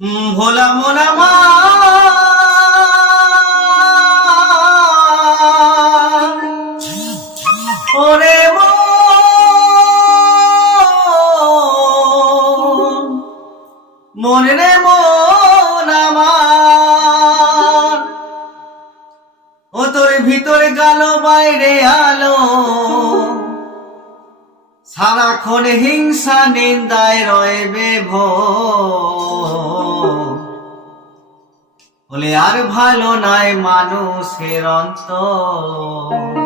ভোলা মোনা মা ওরে মন রে মন আমার ও তোর ভিতরে গেল বাইরে আলো সারাক্ষণ হিংসা নিন্দায় রয়ে বিভোর বলে আর ভালো নাই মানুষের অন্তর।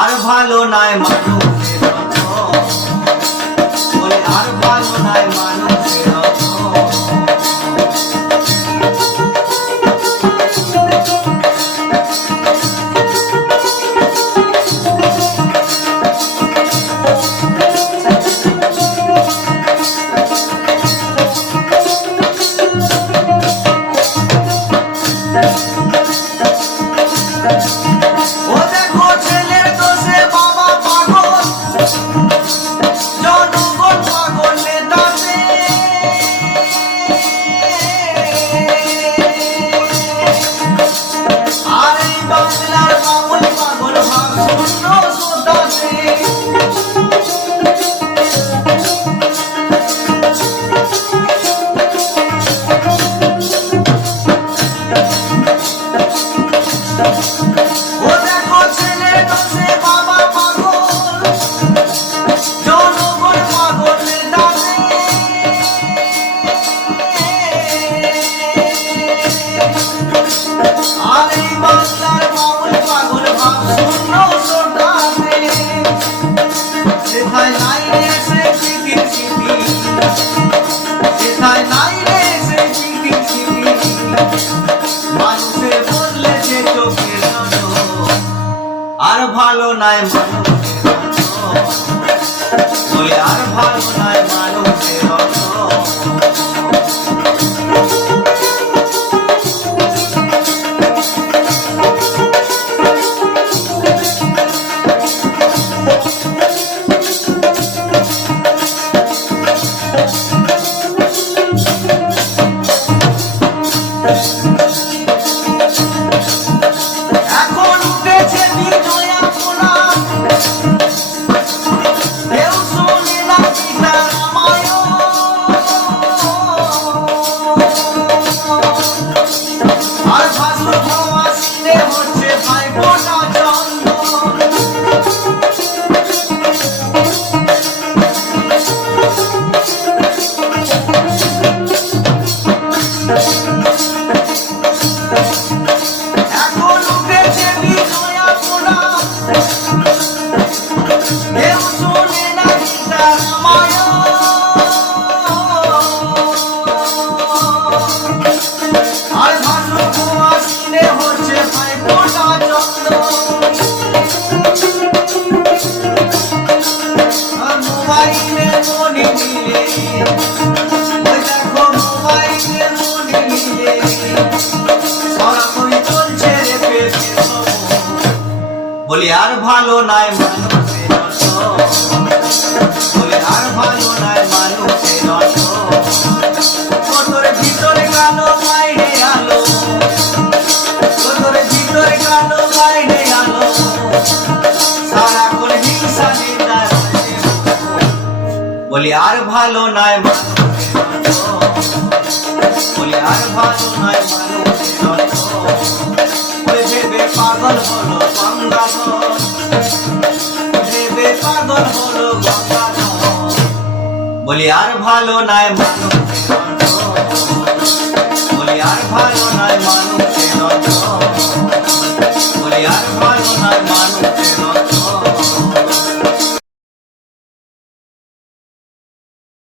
আর ভালো নাই মানুষের বলে আর ভালো নাই মানুষের আর ভালো নাই মানুষের বলে আর ভালো নাই মানুষের বলে আর ভালো নাই মানুষের বলে আর ভালো নাই মানুষের তোর ভিতরে গেল বাইরে আলো তোর ভিতরে গেল বাইরে আলো সারাক্ষণ হিংসা নিন্দায় বলে আর ভালো নাই মানুষের বলে আর ভালো নাই মানুষের ভেবে পাগল হলো গঙ্গাধর ভেবে পাগল হলো গঙ্গাধর বলি আর ভালো নাই মানুষ